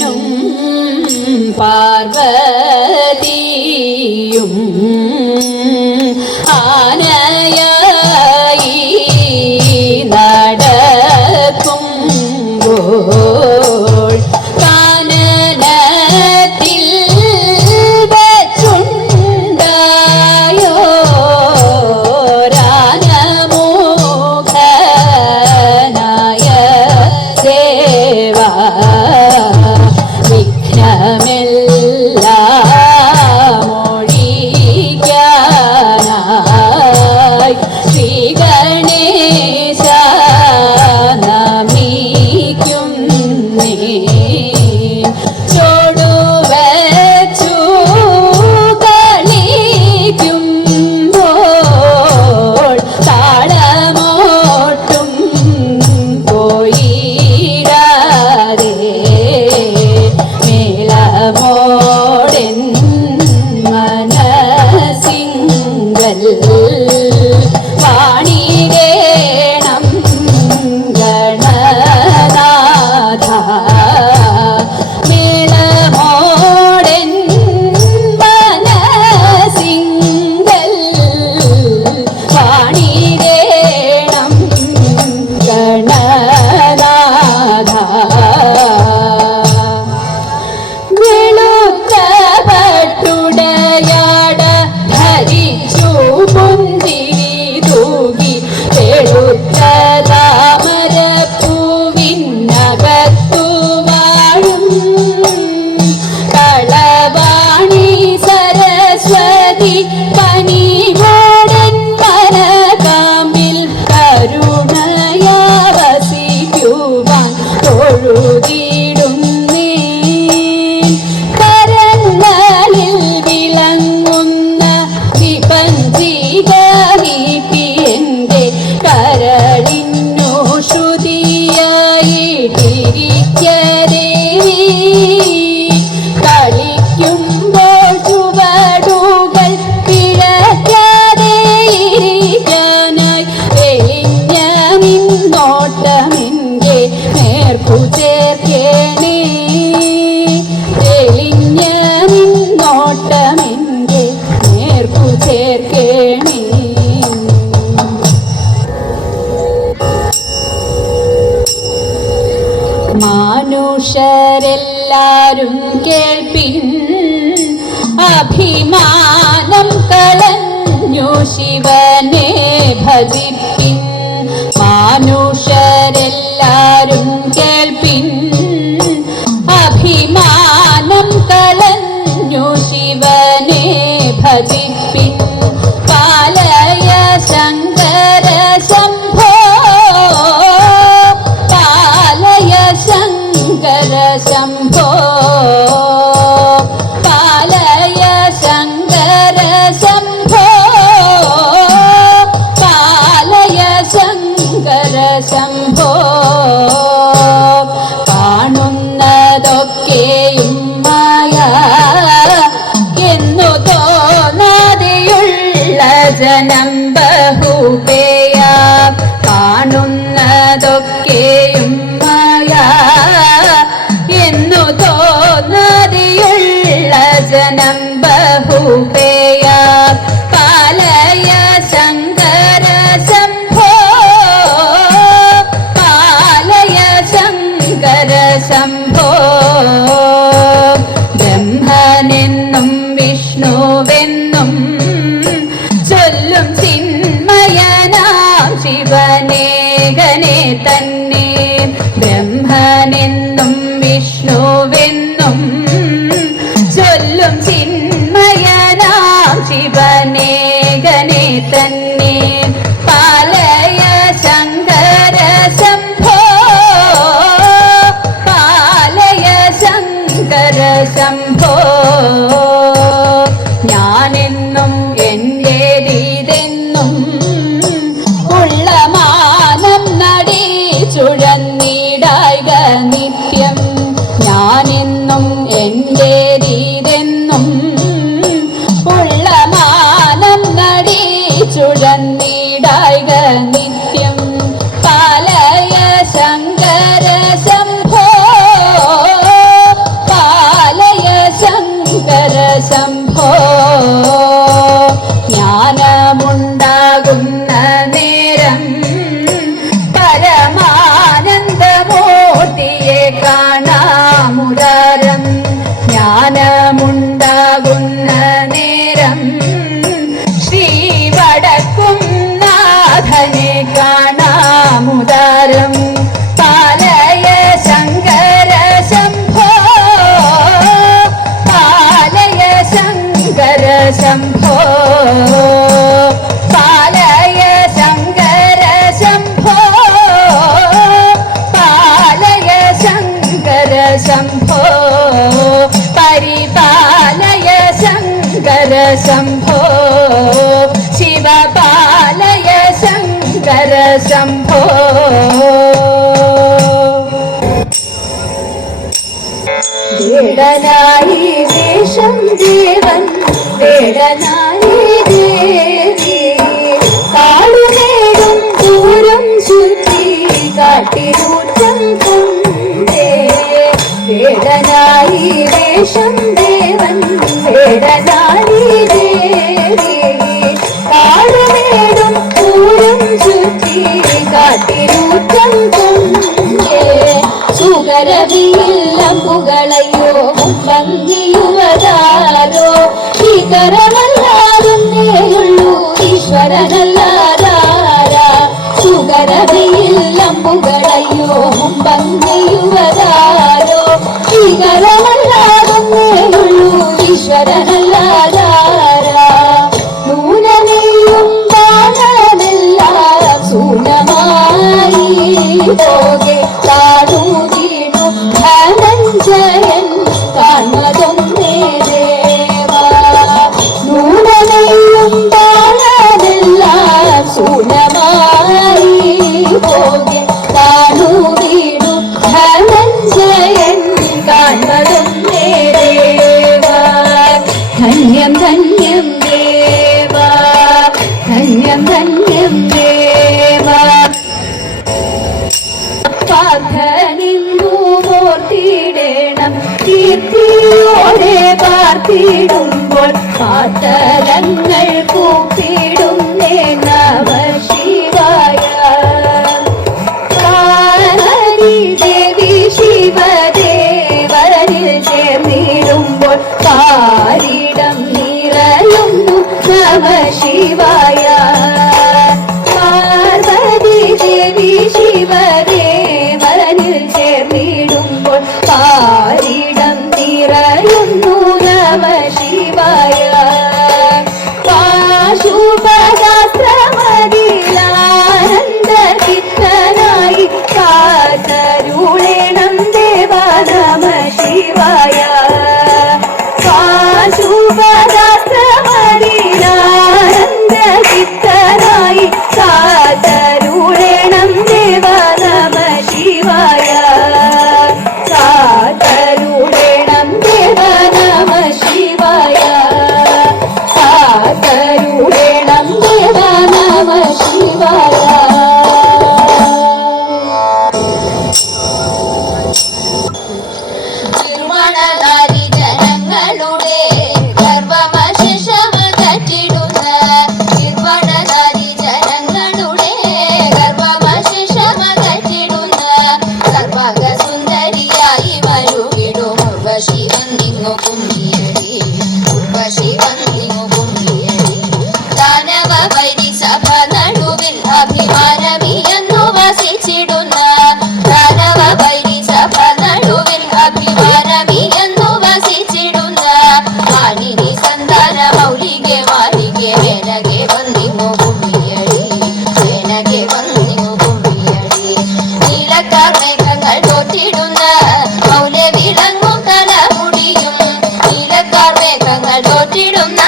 ശങ്കരനും പാർവതിയും ആനയായി നടക്കുമ്പോൾ കാനനത്തിൽ വച്ചുണ്ടായോ രാനമോഹനായ ദേവ വിഘ്നമെല്ലാം ഒഴിക്കാനായി ശ്രീ ഗണേശ നമിക്കുന്നേ. ചുവടുവച്ചു കളിക്കുമ്പോൾ താളമോട്ടും പോയിടാതെ മേളമോടെൻ മനസ്സിങ്കൽ വാണിടേണം ഗണനാഥ. മേളമോടെൻ മനസ്സിങ്കൽ വാണിടേണം ഗണനാഥ. വെളുത്ത പട്ടുടയാട ധരിച്ചു പുഞ്ചിരി തൂകി വെളുത്ത താമരപ്പൂവിനകത്തു വാഴും കളവാണി സരസ്വതി പനിമോടൻ മനകാമ്പിൽ കരുണയാവസിക്കുവാൻ തൊഴുതിടുന്നേ. കരങ്ങളിൽ വിളങ്ങുന്ന വിപഞ്ചിക ലിപിയെന്റെ കരളിന്നു ശ്രുതിയായിട്ടിരിക്കദേവി. കളിക്കുമ്പോൾ ചുവടുകൾ പിഴയ്ക്കാതെ ഇരിക്കാനായി വെളിഞ്ഞ നിന്നോട്ടമെന്റെ നേർക്കു ചേർക്കേണേ. തെളിഞ്ഞ നിന്നോട്ടമെന്റെ നേർക്കു ചേർക്കേണേ. മാനുഷരെല്ലാരും കേൾപ്പിൻ, അഭിമാനം കളഞ്ഞു ശിവനെ ഭജിപ്പിൻ. മാനുഷരെല്ലാരും കേൾപ്പിൻ, അഭിമാനം കളഞ്ഞു ശിവനെ ഭജിപ്പിൻ. പാലയ ശങ്കര ശംഭോ, പാലയ ശങ്കര ശംഭോ, പാലയ ശങ്കര ശംഭോ, പാലയ ശങ്കര ശംഭോ. കാണുന്നതൊക്കെയും മായ എന്നു തോന്നാതെയുള്ള ജനം ബഹുപേയ. കാണുന്നതൊക്കെയും മായ എന്നു തോന്നാതെയുള്ള ജനം ബഹുപേയ. പാലയ ശങ്കര ശംഭോ, പാലയ ശങ്കര ശംഭോ. ബ്രഹ്മനെന്നും വിഷ്ണുവെന്നും ചൊല്ലും ചിന്മയനാം ശിവനേകനെ തന്നെ. ബ്രഹ്മനെന്നും വിഷ്ണുവെന്നും ചൊല്ലും ചിന്മയനാം ശിവനേകനെ തന്നെ. പാലയ ശങ്കര ശംഭോ, പാലയ ശങ്കര ശംഭോ. ഞാനെന്നും എന്റേതെന്നും ഉള്ള മാനം നടേ ചുഴന്നിടായിക നിത്യം. शम्भो परिपालय शङ्कर शम्भो शिवपालय शङ्कर शम्भो वेडनायि वेषं देवन् वेडनायि देवी काडुमेडुं दूरं चुट्टि काट्टिरूटं कोण्डे वेडनायि वेषं देवन् वेडनायि देवी काडुमेडुं दूरं चुट्टि काट्टिरूटं कोण्डे സുഗരവില്ലമ്പുകളയോ ഭംഗിയുവതാരോ ഈശ്വരനല്ലാതെന്നേയുള്ളൂ ഈശ്വരനല്ലാതാര സുഗരവില്ലമ്പുകളയോ ഭംഗിയുവതാരോ ഈശ്വരനല്ലാതെന്നേയുള്ളൂ ഈശ്വരനല്ലാതാര നൂനനെയും ദാനമെല്ലാം സൂനമായി പോകെ താഴൂതിനു ധനഞ്ജയൻ കാൺമതൊന്നേ ദേവ നൂനനെയും ദാനമെല്ലാം സൂനമായി പോകെ താഴൂതിനു ധനഞ്ജയൻ കാൺമതൊന്നേ ദേവ ധന്യം ധന്യം ദേവ ധന്യം ധന്യം ദേവ പാർത്ഥനിന്നു ഓർത്തിടേണം കീർത്തിയോടെ പാർത്തിടുമ്പോൾ പാതലങ്ങൾ കൂപ്പിടുന്നേ നമ ശിവായ പാർവതി ദേവി ശിവദേവനിൽ ചേർന്നിടുമ്പോൾ പാരിടം നിറയുന്നു നമ ശിവായ പാർവതി ദേവി ശിവദേവനിൽ ചേർന്നിടുമ്പോൾ പാരിടം നിറയുന്നു നമ ശിവായ പാശുപദാസ്ത്രമതിലാനന്ദ ചിത്തനായി കാതരുളേണം ദേവ നമ ശിവായ പാശുപദാസ്ത്രമതിലാനന്ദ ചിത്തനായി കാതരുളേണം ദേവ നമ ശിവായ കാതരുളേണം ദേവ നമ ശിവായ കാതരുളേണം ദേവ നമ ശിവായ നിർമ്മണനാരി ജനങ്ങളുടെ ഗർവമശിഷമകറ്റിടുന്ന നിർമ്മണനാരി ജനങ്ങളുടെ ഗർവമശിഷമകറ്റിടുന്ന സർവക സുന്ദരിയായി വരുവിടും ഉർവശി വന്നിങ്ങു കുമ്മിയടി ഉർവശി വന്നിങ്ങു കുമ്മിയടി ദാനവ വൈരി സഭ നടുവിൽ അഭിമാനമിയെന്നു വസിച്ചിടുന്ന ദാനവ വൈരി സഭ നടുവിൽ അഭിമാനമിയെന്നു വസിച്ചിടുന്ന മാനിനി സന്താന മൗലികെ മാലികെ വേനകെ വന്നിങ്ങു കുമ്മിയടി വേനകെ വന്നിങ്ങു കുമ്മിയടി നീലക്കാർ മേഘങ്ങൾ തോറ്റിടുന്ന മൗലെ വിളങ്ങും തലമുടിയും നീലക്കാർ മേഘങ്ങൾ തോറ്റിടുന്ന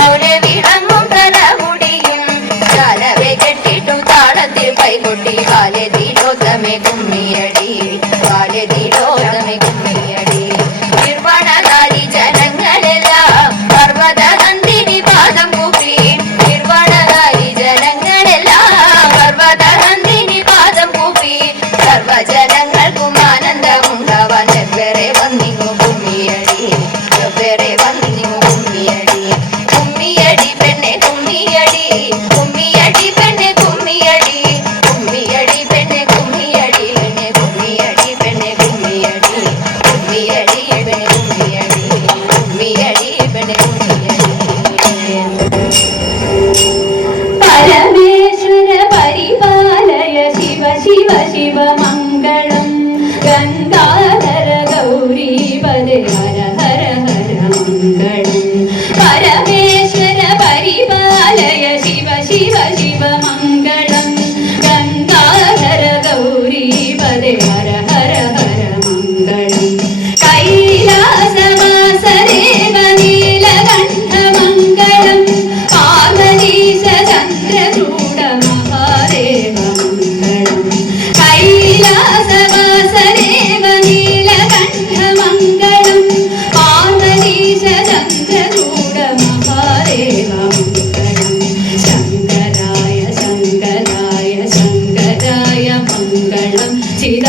മൗലെ വിളങ്ങും തലമുടിയും കാലവെ കെട്ടിട്ടും താളത്തിൽ കൈകൊട്ടി കാലതിലോതമേ കുമ്മിയടി കാലതിലോതമേ കുമ്മിയടി നിർവണനാരി ജനങ്ങളെല്ലാം പർവ്വത നന്ദിനി പാദം കൂപ്പി നിർവണനാരി ജനങ്ങളെല്ലാം പർവ്വത നന്ദിനി പാദം കൂപ്പി സർവജനങ്ങൾക്കും ആനന്ദമുണ്ടാവാൻ വെവ്വേറെ വന്നിങ്ങു കുമ്മിയടി വെവ്വേറെ വന്നിങ്ങു കുമ്മിയടി കുമ്മിയടി പെണ്ണെ കുമ്മിയടി കുമ്മിയടി പെണ്ണെ കുമ്മിയടി കുമ്മിയടി പെണ്ണെ കുമ്മിയടി പെണ്ണെ കുമ്മിയടി പെണ്ണെ കുമ്മിയടി കുമ്മിയടി പെണ്ണെ കുമ്മിയടി കുമ്മിയടി പെണ്ണെ കുമ്മിയടി പരമേശ്വര പരിപാലയ ശിവ ശിവ ശിവ മംഗള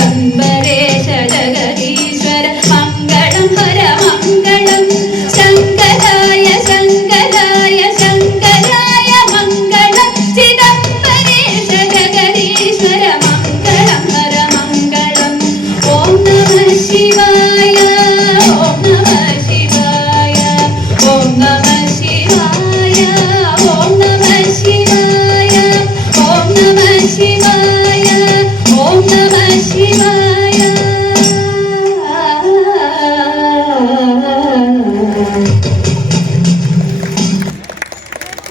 അംബരേശ ജഗദീശ